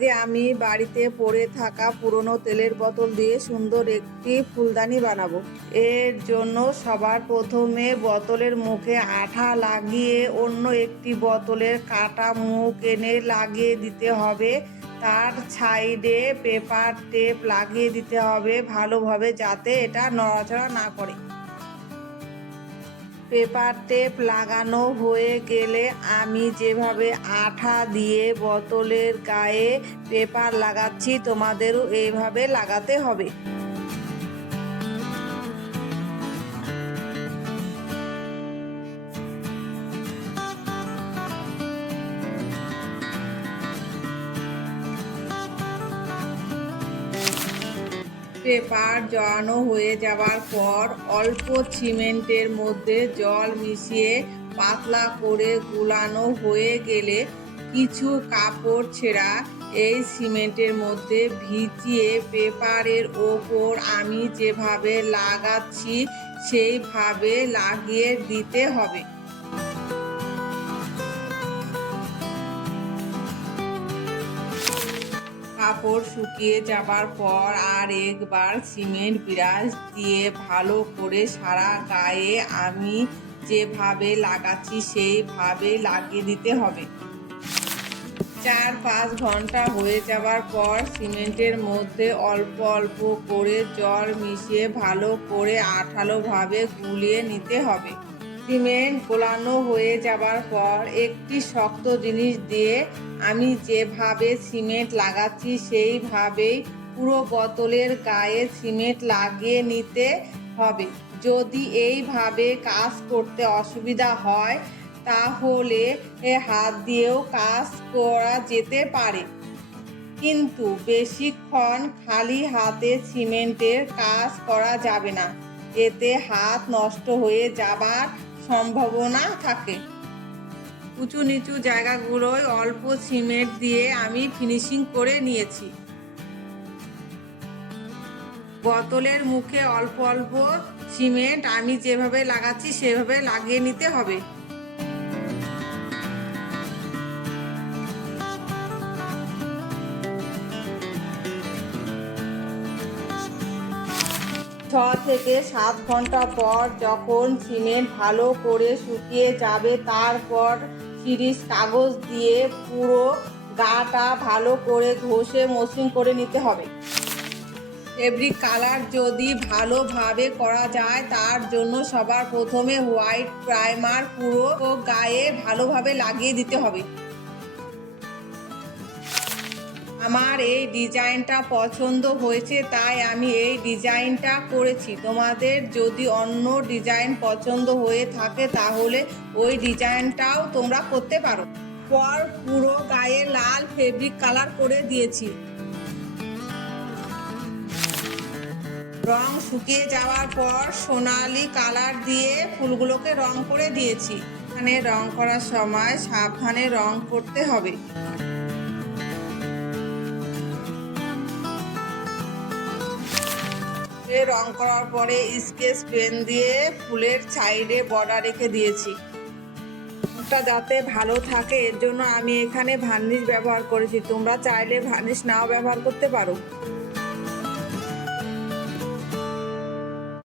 আজকে আমি বাড়িতে পড়ে থাকা পুরনো তেলের বোতল দিয়ে সুন্দর একটি ফুলদানি বানাবো। এর জন্য সবার প্রথমে বোতলের মুখে আঠা লাগিয়ে অন্য একটি বোতলের কাটা মুখ এনে লাগিয়ে দিতে হবে। তার সাইডে পেপার টেপ লাগিয়ে দিতে হবে ভালোভাবে, যাতে এটা নড়াচড়া না করে। পেপার টেপ লাগানো হয়ে গেলে আমি যেভাবে আঠা দিয়ে বোতলের গায়ে পেপার লাগাচ্ছি, তোমাদেরও এইভাবে লাগাতে হবে। পেপার জড়ানো হয়ে যাওয়ার পর অল্প সিমেন্টের মধ্যে জল মিশিয়ে পাতলা করে গুলানো হয়ে গেলে কিছু কাপড় ছেঁড়া এই সিমেন্টের মধ্যে ভিজিয়ে পেপারের ওপর আমি যেভাবে লাগাচ্ছি সেইভাবে লাগিয়ে দিতে হবে। কাপড় শুকিয়ে যাবার পর আর একবার সিমেন্ট ব্রাশ দিয়ে ভালো করে সারা গায়ে আমি যেভাবে লাগাচ্ছি সেইভাবে লাগিয়ে দিতে হবে। 4-5 ঘন্টা হয়ে যাবার পর সিমেন্টের মধ্যে অল্প অল্প করে জল মিশিয়ে ভালো করে আঠালোভাবে গুলিয়ে নিতে হবে। সিমেন্ট গোলানো হয়ে যাবার পর একটি শক্ত জিনিস দিয়ে আমি যেভাবে সিমেন্ট লাগাচ্ছি সেইভাবেই পুরো বোতলের গায়ে সিমেন্ট লাগিয়ে নিতে হবে। যদি এইভাবে কাজ করতে অসুবিধা হয় তাহলে হাত দিয়েও কাজ করা যেতে পারে, কিন্তু বেশিক্ষণ খালি হাতে সিমেন্টের কাজ করা যাবে না, এতে হাত নষ্ট হয়ে যাবার সম্ভাবনা থাকে। উঁচু নিচু জায়গাগুলোয় অল্প সিমেন্ট দিয়ে আমি ফিনিশিং করে নিয়েছি। বোতলের মুখে অল্প অল্প সিমেন্ট আমি যেভাবে লাগাচ্ছি সেভাবে লাগিয়ে নিতে হবে। ছ থেকে 7 ঘন্টা পর যখন সিমেন্ট ভালো করে শুকিয়ে যাবে, তারপর সিরিজ কাগজ দিয়ে পুরো গাটা ভালো করে ঘষে মসৃণ করে নিতে হবে। ফেব্রিক কালার যদি ভালোভাবে করা যায় তার জন্য সবার প্রথমে হোয়াইট প্রাইমার পুরো গায়ে ভালোভাবে লাগিয়ে দিতে হবে। আমার এই ডিজাইনটা পছন্দ হয়েছে তাই আমি এই ডিজাইনটা করেছি। তোমাদের যদি অন্য ডিজাইন পছন্দ হয়ে থাকে তাহলে ওই ডিজাইনটাও তোমরা করতে পারো। পর পুরো গায়ে লাল ফেব্রিক কালার করে দিয়েছি। রং শুকিয়ে যাওয়ার পর সোনালি কালার দিয়ে ফুলগুলোকে রং করে দিয়েছি। এখানে রং করার সময় সাবধানে রং করতে হবে। রং করার পরে স্কেচ পেন দিয়ে ফুলের সাইডে বর্ডার রেখে দিয়েছি। ফুলটা যাতে ভালো থাকে এর জন্য আমি এখানে ভার্নিশ ব্যবহার করেছি, তোমরা চাইলে ভার্নিশ নাও ব্যবহার করতে পারো।